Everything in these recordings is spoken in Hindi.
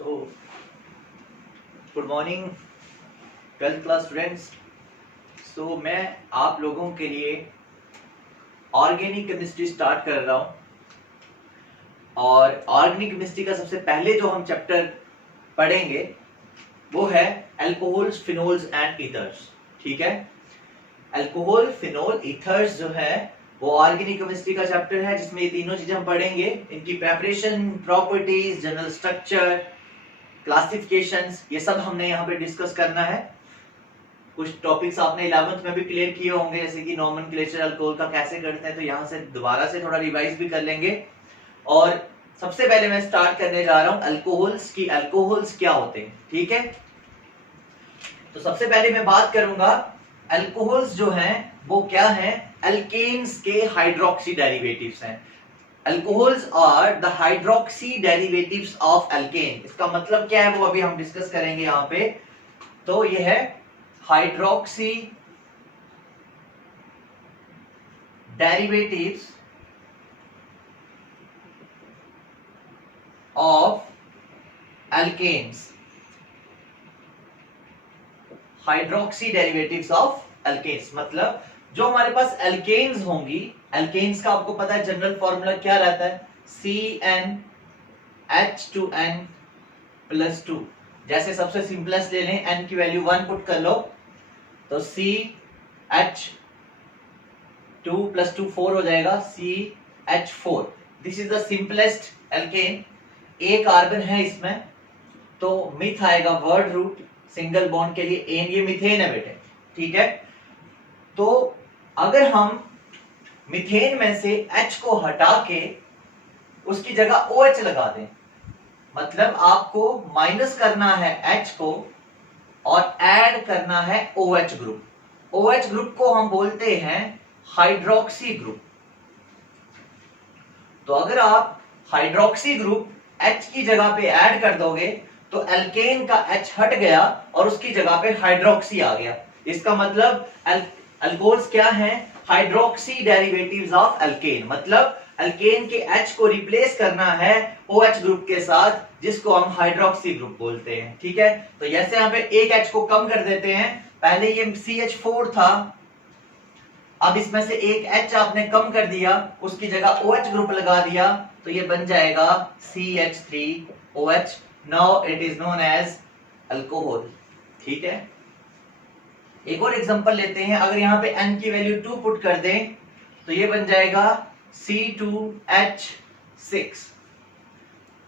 सो good morning 12th class students. सो मैं आप लोगों के लिए ऑर्गेनिक केमिस्ट्री स्टार्ट कर रहा हूं और ऑर्गेनिक केमिस्ट्री का सबसे पहले जो हम चैप्टर पढ़ेंगे वो है अल्कोहल्स, फिनोल्स एंड ईथर्स। ठीक है, अल्कोहल, फिनोल, ईथर्स जो है वो ऑर्गेनिक केमिस्ट्री का चैप्टर है जिसमें ये तीनों चीजें हम पढ़ेंगे। इनकी preparation, properties, general structure, classifications, ये सब हमने यहाँ पे डिस्कस करना है। कुछ टॉपिक्स आपने 11th में भी क्लियर किए होंगे, जैसे कि नॉमेनक्लेचर अल्कोहल का कैसे करते हैं, तो यहाँ से दोबारा से थोड़ा रिवाइज भी कर लेंगे। और सबसे पहले मैं स्टार्ट करने जा रहा हूँ अल्कोहल्स की। अल्कोहल्स क्या होते हैं, ठीक है। तो सबसे पहले मैं बात करूंगा अल्कोहल्स जो हैं वो क्या हैं, अल्केन्स के हाइड्रोक्सी डेरिवेटिव्स हैं। Alcohols are the hydroxy derivatives of alkane. इसका मतलब क्या है वो अभी हम डिस्कस करेंगे यहाँ पे। तो ये है hydroxy derivatives of alkanes. Hydroxy derivatives of alkanes मतलब जो हमारे पास अल्केन्स होंगी, अल्केन्स का आपको पता है जनरल फॉर्मूला क्या रहता है, CnH2n+2। जैसे सबसे सिंपलेस्ट ले लें, n की वैल्यू 1 पुट कर लो तो CH2+2 4 हो जाएगा, CH4। This is the simplest alkane. एक कार्बन है इसमें तो मिथ आएगा, वर्ड रूट सिंगल बॉन्ड के लिए एन, ये मीथेन है बेटे, ठीक है। तो अगर हम मीथेन में से H को हटा के उसकी जगह OH लगा दें, मतलब आपको माइनस करना है H को और ऐड करना है OH ग्रुप। OH ग्रुप को हम बोलते हैं हाइड्रोक्सी ग्रुप। तो अगर आप हाइड्रोक्सी ग्रुप H की जगह पे ऐड कर दोगे तो अल्केन का H हट गया और उसकी जगह पे हाइड्रोक्सी आ गया। इसका मतलब अल्कोहल्स क्या हैं, हाइड्रोक्सी डेरिवेटिव्स ऑफ अल्केन। मतलब अल्केन के H को रिप्लेस करना है OH ग्रुप के साथ, जिसको हम हाइड्रोक्सी ग्रुप बोलते हैं, ठीक है। तो जैसे यहाँ पे एक H को कम कर देते हैं, पहले ये CH4 था, अब इसमें से एक H आपने कम कर दिया, उसकी जगह OH ग्रुप लगा दिया, तो ये बन जाएगा CH3OH। Now it is known as alcohol, ठीक है। एक और एग्जांपल लेते हैं, अगर यहाँ पे N की वैल्यू 2 पुट कर दें तो ये बन जाएगा C2H6।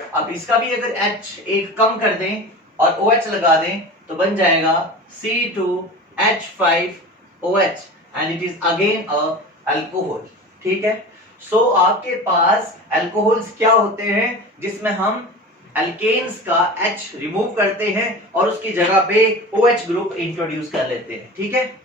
अब इसका भी अगर H एक कम कर दें और OH लगा दें तो बन जाएगा C2H5OH and it is again a alcohol, ठीक है। सो आपके पास अल्कोहल्स क्या होते हैं जिसमें हम अल्केन्स का H रिमूव करते हैं और उसकी जगह पे OH ग्रुप इंट्रोड्यूस कर लेते हैं, ठीक है।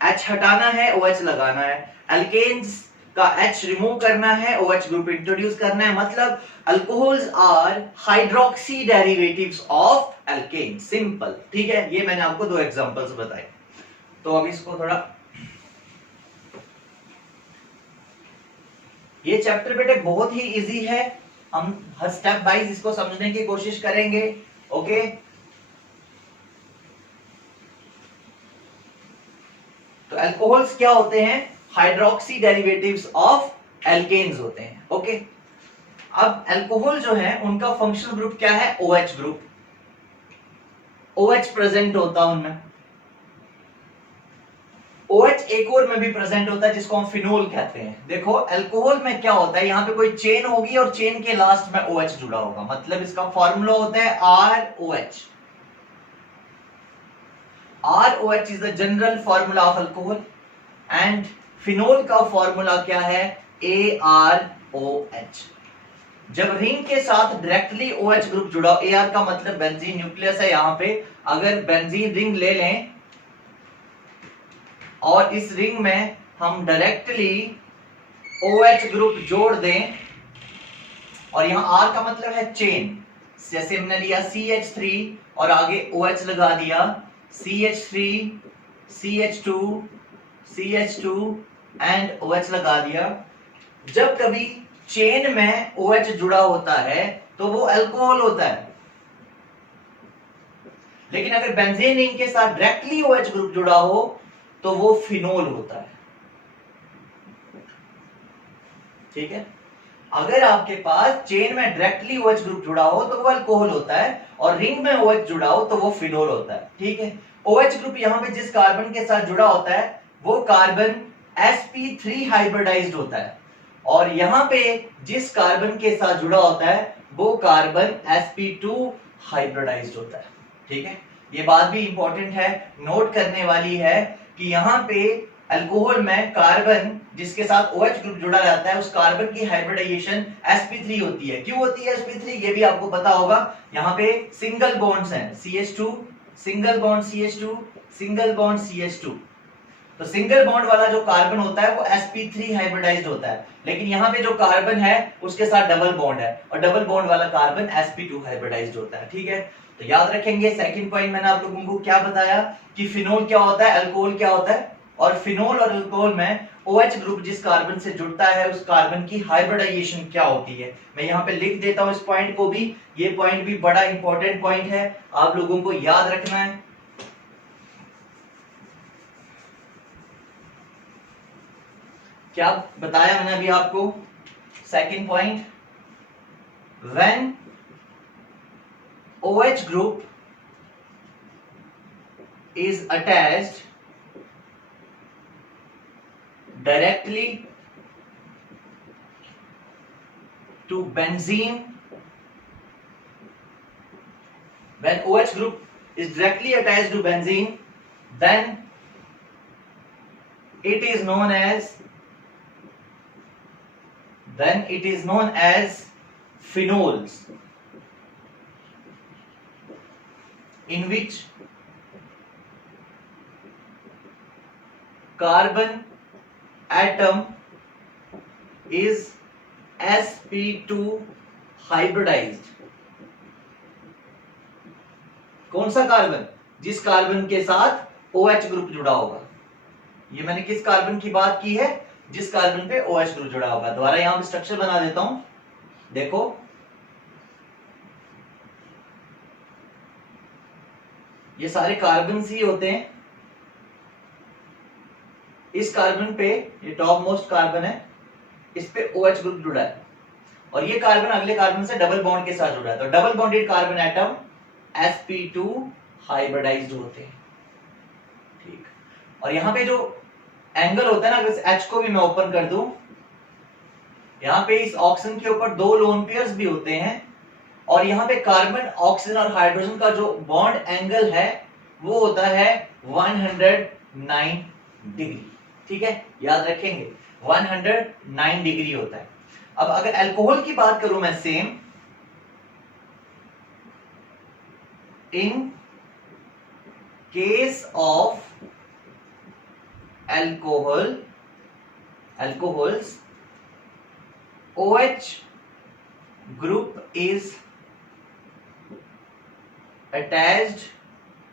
H हटाना है, OH लगाना है। अल्केन्स का H रिमूव करना है, OH ग्रुप इंट्रोड्यूस करना है। मतलब alcohols are hydroxy derivatives of alkane, simple, ठीक है। ये मैंने आपको दो एग्जांपल्स बताए। तो अब इसको थोड़ा, ये चैप्टर बेटे बहुत ही इजी है, हम हर स्टेप वाइज इसको समझने की कोशिश करेंगे, ओके। तो अल्कोहल्स क्या होते हैं, हाइड्रोक्सी डेरिवेटिव्स ऑफ एल्केन्स होते हैं, ओके। अब अल्कोहल जो है उनका फंक्शनल ग्रुप क्या है, OH ग्रुप। OH प्रेजेंट होता है उनमें। OH एक और में भी प्रेजेंट होता है जिसको हम फिनोल कहते हैं। देखो अल्कोहल में क्या होता है, यहाँ पे कोई चेन होगी और चेन के लास्ट में OH जुड़ा होगा, मतलब इसका फॉर्मूला होता है ROH। ROH is the general formula of alcohol and phenol का फॉर्मूला क्या है, AROH। जब रिंग के साथ डायरेक्टली OH ग्रुप जुड़ा, AR का मतलब बेंजीन न्यूक्लियस है यहाँ पे, अगर बेंजीन रिंग ले लें और इस रिंग में हम डायरेक्टली OH ग्रुप जोड़ दें, और यहाँ R का मतलब है चेन, जैसे हमने लिया CH3 और आगे OH लगा दिया, CH3 CH2 CH2 and OH लगा दिया। जब कभी चेन में OH जुड़ा होता है तो वो अल्कोहल होता है। लेकिन अगर बेंजीन रिंग के साथ डायरेक्टली OH ग्रुप जुड़ा हो तो वो फिनोल होता है। ठीक है, अगर आपके पास चेन में डायरेक्टली OH ग्रुप जुड़ा हो तो वो अल्कोहल होता है, और रिंग में OH जुड़ा हो तो वो फिनोल होता है। ठीक है, OH ग्रुप यहां पे जिस कार्बन के साथ जुड़ा होता है वो कार्बन sp3 हाइब्रिडाइज्ड होता है, और यहां पे जिस कार्बन के साथ जुड़ा होता है वो कार्बन sp2 हाइब्रिडाइज्ड होता है। ठीक है, ये बात भी इंपॉर्टेंट है, नोट करने वाली है कि यहाँ पे अल्कोहल में कार्बन जिसके साथ OH ग्रुप जुड़ा रहता है उस कार्बन की हाइब्रिडाइजेशन sp3 होती है। क्यों होती है sp3, ये भी आपको पता होगा। यहाँ पे सिंगल बॉन्ड्स हैं, CH2 single bond CH2 single bond CH2, तो सिंगल बॉन्ड वाला जो कार्बन होता है वो sp3 हाइब्रिडाइज्ड होता है, लेकिन यहाँ पे जो कार्बन है उसके साथ डबल बॉन्ड है, और डबल बॉन्ड वाला कार्बन sp2 हाइब्रिडाइज्ड होता है। ठीक है, तो याद रखेंगे सेकंड पॉइंट मैंने आप लोगों को क्या बताया कि फिनोल क्या होता है, अल्कोहल क्या होता है, और फिनोल और अल्कोहल में OH ग्रुप जिस कार्बन से जुड़ता है उस कार्बन की हाइब्रिडाइजेशन क्या होती है। मैं यहाँ पे लिख देता हूं इस पॉइंट को भी, ये पॉइंट भी बड़ा इंपॉर्टेंट पॉइंट है, आप लोगों को याद रखना है। क्या बताया मैंने अभी आपको, second point, when OH group is attached directly to benzene, when OH group is directly attached to benzene, then it is known as phenols, in which carbon atom is sp2 hybridized। कौन सा कार्बन, जिस कार्बन के साथ OH ग्रुप जुड़ा होगा। ये मैंने किस कार्बन की बात की है, जिस कार्बन पे OH ग्रुप जुड़ा होगा। दोबारा यहां पे स्ट्रक्चर बना देता हूं, देखो ये सारे कार्बन ही होते हैं, इस कार्बन पे, ये टॉप मोस्ट कार्बन है, इस पे OH ग्रुप जुड़ा है, और ये कार्बन अगले कार्बन से डबल बॉन्ड के साथ जुड़ा है, तो double bonded carbon atom sp2 hybridised होते हैं। ठीक, और यहां पे जो एंगल होता है ना, अगर H को भी मैं ओपन कर दूं, यहां पे इस ऑक्सीजन के ऊपर दो लोन पेयर्स भी होते हैं, और यहाँ पे कार्बन ऑक्सीजन और हाइड्रोजन का जो बॉन्ड एंगल है वो होता है 109 डिग्री। ठीक है, याद रखेंगे 109 डिग्री होता है। अब अगर अल्कोहल की बात करूं मैं, same, in case of alcohols OH group is attached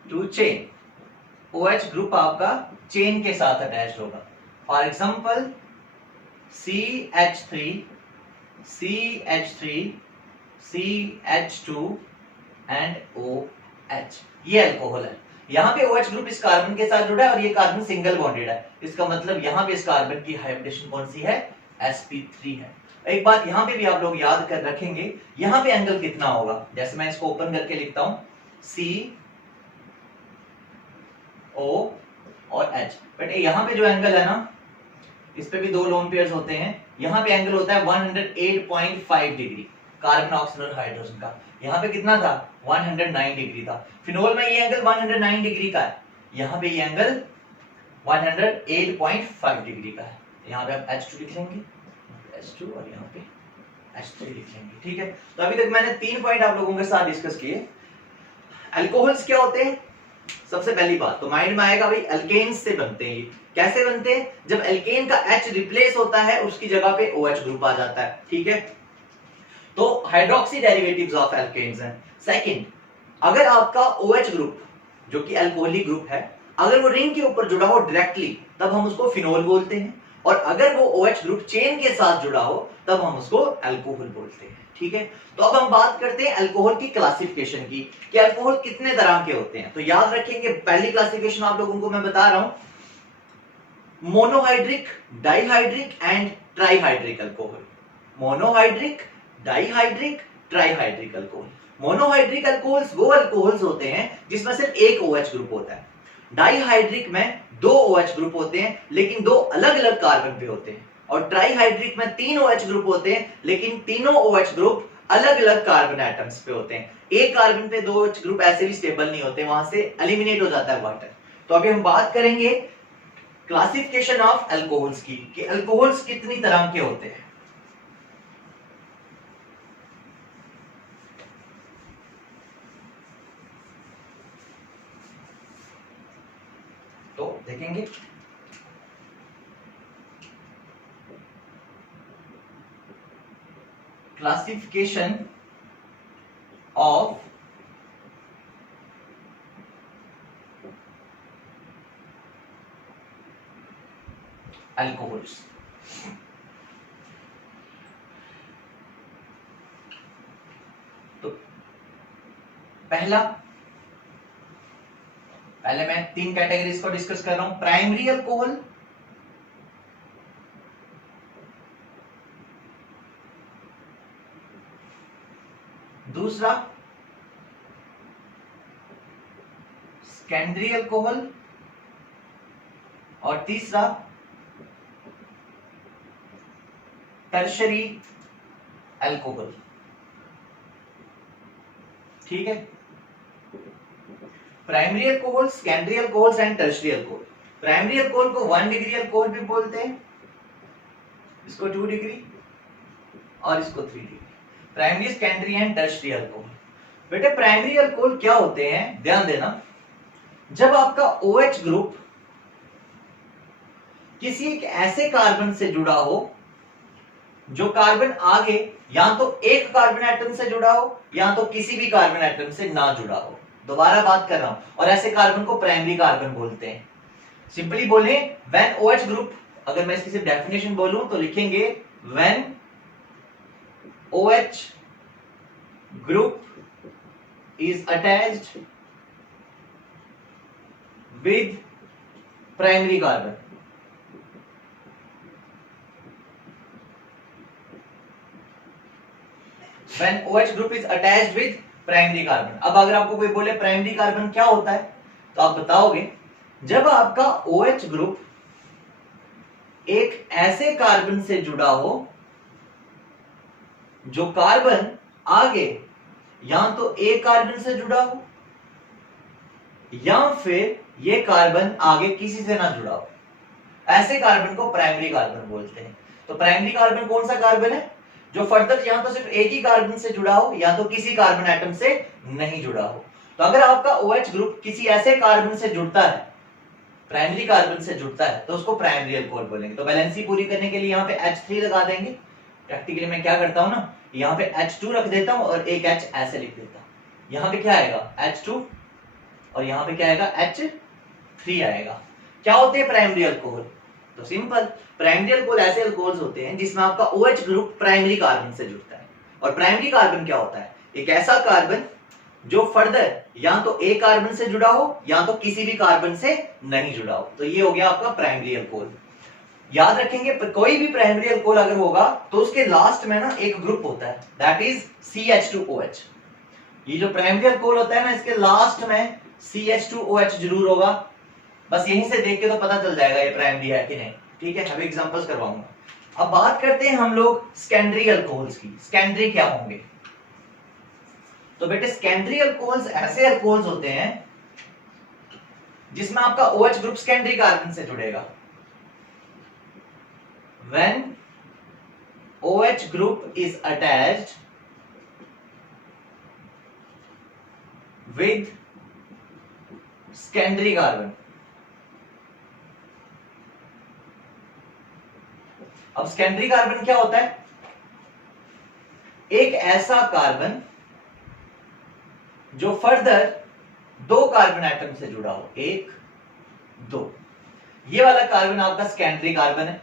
to chain। OH group आपका चेन के साथ अटैच्ड होगा। For example CH3 CH3 CH2 and OH, ये अल्कोहल है। यहाँ पे OH ग्रुप इस कार्बन के साथ जुड़ा है और ये कार्बन सिंगल बॉन्डेड है, इसका मतलब यहाँ पे इस कार्बन की हाइब्रिडेशन कौन सी है, sp3 है। एक बात यहाँ पे भी आप लोग याद कर रखेंगे, यहाँ पे एंगल कितना होगा, जैसे मैं इसको ओपन करके लिखता हूं CO और H, बट यहाँ पे जो एंगल है ना, इस पे भी दो लोन पेयर्स होते हैं, यहाँ पे एंगल होता है 108.5 डिग्री कार्बन ऑक्सीजन और हाइड्रोजन का, यहाँ पे कितना था 109 डिग्री था। फिनोल में ये एंगल 109 डिग्री का है, यहाँ पे ये एंगल 108.5 डिग्री का है। यहाँ पे आप H2 लिख लेंगे, H2, और यहाँ पे H3 लिख लेंगे। ठीक है, तो अभी तक मैंने 3 पॉइंट आप लोगों के साथ डिस्कस किए। अल्कोहल्स क्या होते हैं, सबसे पहली बात तो माइंड में आएगा भाई अल्केन्स से बनते हैं। ये कैसे बनते हैं, जब अल्केन का H रिप्लेस होता है उसकी जगह पे OH ग्रुप आ जाता है। ठीक है, तो हाइड्रोक्सी डेरिवेटिव्स ऑफ अल्केन्स हैं। सेकंड, अगर आपका OH ग्रुप जो कि अल्कोहलिक ग्रुप है, अगर वो रिंग के ऊपर जुड़ा हो डायरेक्टली, तब हम उसको फिनोल बोलते हैं, और अगर वो OH ग्रुप चेन के साथ जुड़ा हो तब हम उसको अल्कोहल बोलते हैं। ठीक है, तो अब हम बात करते हैं अल्कोहल की क्लासिफिकेशन की कि अल्कोहल कितने तरह के होते हैं। तो याद रखेंगे, पहली क्लासिफिकेशन आप लोगों को मैं बता रहा हूं, monohydric, dihydric and trihydric alcohol. Monohydric, dihydric, trihydric alcohol. Monohydric alcohols वो अल्कोहल्स होते हैं जिसमें सिर्फ एक OH ग्रुप होता है। डाइहाइड्रिक में दो OH ग्रुप होते हैं लेकिन दो अलग अलग कार्बन पे होते हैं। और ट्राइहाइड्रिक में तीन OH ग्रुप होते हैं लेकिन तीनों OH ग्रुप अलग अलग कार्बन एटम्स पे होते हैं। एक कार्बन पे दो OH ग्रुप ऐसे भी स्टेबल नहीं होते, वहां से एलिमिनेट हो जाता है वाटर। तो अभी हम बात करेंगे क्लासिफिकेशन ऑफ अल्कोहल्स की कि अल्कोहल्स कितनी तरह के होते हैं। तो देखेंगे क्लासिफिकेशन ऑफ अल्कोहल्स। तो पहले मैं तीन कैटेगरीज को डिस्कस कर रहा हूं। प्राइमरी अल्कोहल, दूसरा सेकेंडरी अल्कोहल और तीसरा टर्शरी अल्कोहल। ठीक है, primary alcohol, secondary alcohols and tertiary alcohol. Primary alcohol को 1 डिग्री अल्कोहल भी बोलते हैं, इसको 2 डिग्री और इसको 3 degree. Primary, secondary and tertiary alcohol. बेटे प्राइमरी अल्कोहल क्या होते हैं, ध्यान देना, जब आपका OH ग्रुप किसी एक ऐसे कार्बन से जुड़ा हो जो कार्बन आगे या तो एक कार्बन एटम से जुड़ा हो या तो किसी भी कार्बन एटम से ना जुड़ा हो। दोबारा बात कर रहा हूं, और ऐसे कार्बन को प्राइमरी कार्बन बोलते हैं। सिंपली बोले, व्हेन OH ग्रुप, अगर मैं इसकी सिर्फ डेफिनेशन बोलूं तो लिखेंगे when OH group is attached with primary carbon. When OH group is attached with primary carbon। अब अगर आपको कोई बोले प्राइमरी कार्बन क्या होता है तो आप बताओगे, जब आपका OH ग्रुप एक ऐसे कार्बन से जुड़ा हो जो कार्बन आगे या तो एक कार्बन से जुड़ा हो या फिर ये कार्बन आगे किसी से ना जुड़ा हो, ऐसे कार्बन को प्राइमरी कार्बन बोलते हैं। तो प्राइमरी कार्बन कौन सा कार्बन है, जो फर्दर या तो सिर्फ एक ही कार्बन से जुड़ा हो या तो किसी कार्बन एटम से नहीं जुड़ा हो। तो अगर आपका OH ग्रुप किसी ऐसे कार्बन से जुड़ता है, प्राइमरी कार्बन से जुड़ता है, तो उसको प्राइमरी अल्कोहल बोलेंगे। तो बैलेंसी पूरी करने के लिए यहाँ पे H3 लगा देंगे। प्रैक्टिकली मैं क्या करता हूं ना, यहाँ पे H2 रख देता हूं और एक H ऐसे लिख देता हूं। यहाँ पे क्या आएगा H2 और यहाँ पे क्या आएगा H3 आएगा। क्या होते हैं प्राइमरी अल्कोहल, तो सिंपल, प्राइमरी अल्कोहल ऐसे अल्कोहल्स होते हैं जिसमें आपका OH ग्रुप प्राइमरी कार्बन से जुड़ता है। और प्राइमरी कार्बन क्या होता है, एक ऐसा कार्बन जो फर्दर या तो एक कार्बन से जुड़ा हो या तो किसी भी कार्बन से नहीं जुड़ा हो। तो ये हो गया आपका प्राइमरी अल्कोहल। याद रखेंगे, कोई भी प्राइमरी अल्कोहल अगर होगा तो उसके लास्ट में ना एक ग्रुप होता है, दैट इज CH2OH। ये जो प्राइमरी अल्कोहल होता है ना, इसके लास्ट में CH2OH जरूर होगा। बस यहीं से देख के तो पता चल जाएगा ये प्राइमरी है कि नहीं। ठीक है, अभी एग्जांपल्स करवाऊंगा। अब बात करते हैं हम लोग सेकेंडरी अल्कोहल्स की। सेकेंडरी क्या होंगे, तो बेटे सेकेंडरी अल्कोहल्स ऐसे अल्कोहल्स होते हैं जिसमें आपका OH ग्रुप सेकेंडरी कार्बन से जुड़ेगा। When OH group is attached with secondary carbon। अब सेकेंडरी कार्बन क्या होता है, एक ऐसा कार्बन जो फर्दर दो कार्बन एटम से जुड़ा हो, एक दो, ये वाला कार्बन आपका सेकेंडरी कार्बन है।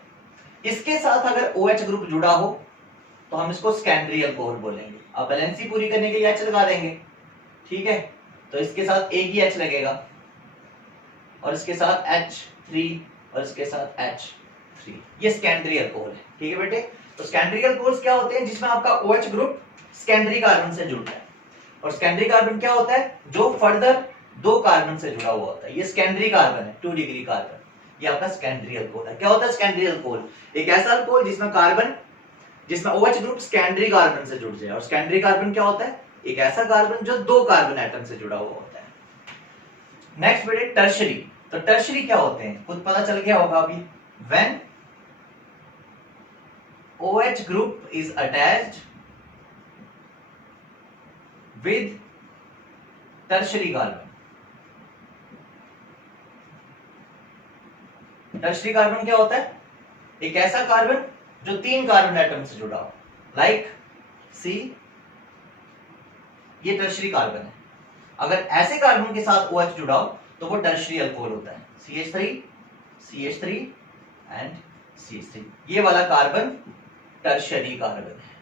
इसके साथ अगर OH ग्रुप जुड़ा हो तो हम इसको सेकेंडरी अल्कोहल बोलेंगे। अब बैलेंसी पूरी करने के लिए H लगा देंगे, ठीक है। तो इसके साथ एक ही H लगेगा और इसके साथ H3 और इसके साथ H3, ये सेकेंडरी अल्कोहल है, ठीक है बेटे। तो सेकेंडरी अल्कोहल्स क्या होते हैं? जिसमें आपका OH ग्रुप सेकेंडरी कार्बन से जुड़ता है। और सेकेंडरी कार्बन क्या होता है? जो फर्दर 2 कार्बन से जुड़ा हुआ होता है। ये सेकेंडरी कार्बन है, 2 डिग्री कार्बन, ये आपका सेकेंडरी अल्कोहल है। क्या होता है सेकेंडरी अल्कोहल? एक ऐसा अल्कोहल जिसमें OH ग्रुप सेकेंडरी कार्बन से जुड़ जाए। और सेकेंडरी कार्बन क्या होता है? एक ऐसा कार्बन जो 2 कार्बन एटम से जुड़ा हुआ होता है। नेक्स्ट बेटे टर्शरी। तो टर्शरी क्या होते हैं? खुद पता चल गया होगा अभी। When OH group is attached with tertiary carbon. Tertiary carbon क्या होता है? एक ऐसा कार्बन जो 3 कार्बन एटम से जुड़ा हो, लाइक C, ये टर्शरी कार्बन है। अगर ऐसे कार्बन के साथ OH जुड़ा हो तो वो टर्शरी अल्कोहल होता है। CH3 एंड CH3, ये वाला कार्बन टर्शरी कार्बन है,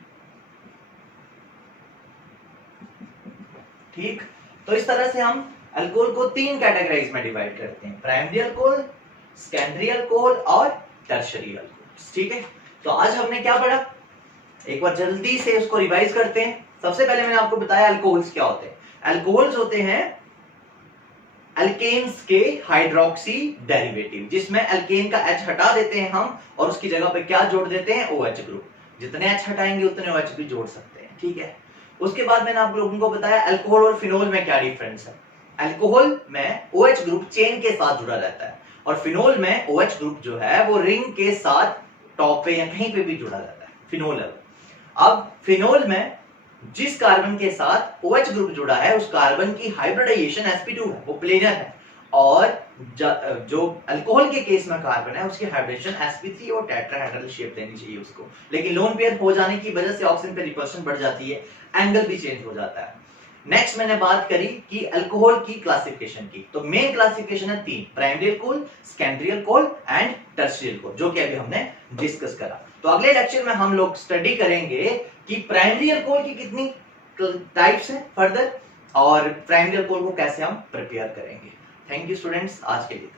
ठीक। तो इस तरह से हम अल्कोहल को 3 कैटेगराइज में डिवाइड करते हैं: प्राइमरी अल्कोहल, सेकेंडरी अल्कोहल और टर्शरी अल्कोहल, ठीक है। तो आज हमने क्या पढ़ा? एक बार जल्दी से उसको रिवाइज करते हैं। सबसे पहले मैंने आपको बताया अल्कोहल्स क्या होते हैं। अल्कोहल्स होते हैं अल्केन्स के हाइड्रोक्सी डेरिवेटिव, जिसमें अल्केन का H हटा देते हैं हम और उसकी जगह पे क्या जोड़ देते हैं? OH group. जितने H हटाएंगे उतने OH भी जोड़ सकते हैं, ठीक है। उसके बाद मैंने आप लोगों को बताया अल्कोहल और फिनोल में क्या डिफरेंस है। अल्कोहल में OH ग्रुप चेन के साथ जुड़ा रहता है और फिनोल में OH ग्रुप जो है वो रिंग के साथ टॉप पे या कहीं पे भी जुड़ा रहता है, फिनोल है। अब फिनोल में जिस कार्बन के साथ OH ग्रुप जुड़ा है उस कार्बन की हाइब्रिडाइजेशन sp2 है, वो प्लेनर है। और जो अल्कोहल के केस में कार्बन है उसकी हाइब्रिडेशन sp3 और टेट्राहेड्रल शेप देनी चाहिए उसको। लेकिन लोन पेयर हो जाने की वजह से ऑक्सीजन पे रिपल्शन बढ़ जाती है, एंगल भी चेंज हो जाता है। नेक्स्ट मैंने बात करी कि अल्कोहल की क्लासिफिकेशन की। तो मेन क्लासिफिकेशन है 3: primary alcohol, secondary alcohol and tertiary alcohol, जो कि अभी हमने डिस्कस करा। तो अगले लेक्चर में हम लोग स्टडी करेंगे कि प्राइमरी अल्कोहल की कितनी टाइप्स हैं फर्दर, और प्राइमरी अल्कोहल को कैसे हम प्रिपेयर करेंगे। थैंक यू स्टूडेंट्स, आज के लिए।